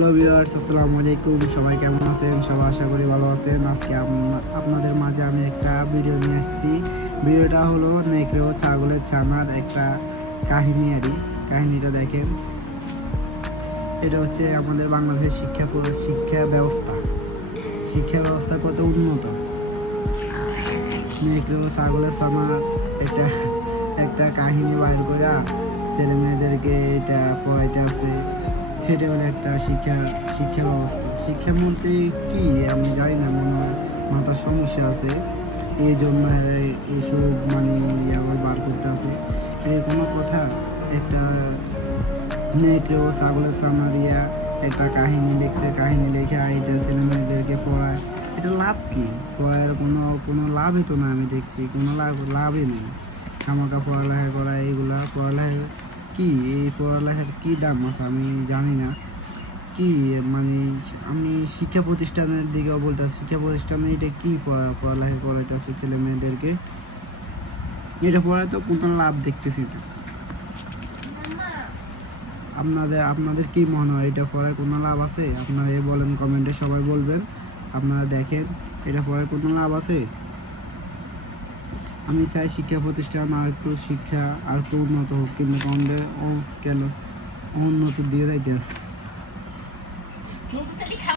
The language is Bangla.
হ্যালো ভিউয়ার্স, আসসালামু আলাইকুম। সবাই কেমন আছেন? সবাই আশা করি ভালো আছেন। আজকে আপনাদের মাঝে আমি একটা ভিডিও নিয়ে আসছি। ভিডিওটা হলো নেকড়ে ও ছাগলের ছানার একটা কাহিনী কাহিনীটা দেখেন। এটা হচ্ছে আমাদের বাংলাদেশের শিক্ষা ব্যবস্থা কত উন্নত। নেকড়ে ও ছাগলের ছানার একটা একটা কাহিনী বাইর করে ছেলে মেয়েদেরকে এটা পড়াইতে আছে। এটা হলো একটা শিক্ষা ব্যবস্থা। শিক্ষামন্ত্রী কি আমি জানি না, মনে হয় মাথার সমস্যা আছে, এই জন্য এইসব আবার বার করতে আছে। এই কোনো কথা, একটা নেকড়ে ও ছাগলের ছানা দিয়া একটা কাহিনী লিখছে। কাহিনী লিখে এটা ছেলে মেয়েদেরকে পড়ায়। এটা লাভ কি? পড়ার কোনো লাভই তো না, আমি দেখছি কোনো লাভই নেই। খামাখা পড়ালেখা করা, এইগুলা পড়ালেখা কি? এই পড়ালেখার কি দাম আছে আমি জানি না। কি মানে আমি শিক্ষা প্রতিষ্ঠানের দিকেও বলতে, শিক্ষা প্রতিষ্ঠানে এটা কি পড়ালেখা করাইতে আছে ছেলে মেয়েদেরকে? এটা পড়ায় তো কোনো লাভ দেখতেছি না। আপনাদের কি মনে হয়, এটা পড়ায় কোনো লাভ আছে? আপনারা বলেন, কমেন্টে সবাই বলবেন। আপনারা দেখেন, এটা পড়ায় কোনো লাভ আছে? আমি চাই শিক্ষা প্রতিষ্ঠান আর একটু উন্নত হোক, কিন্তু কেন উন্নতি দিয়ে যাইতে আছে।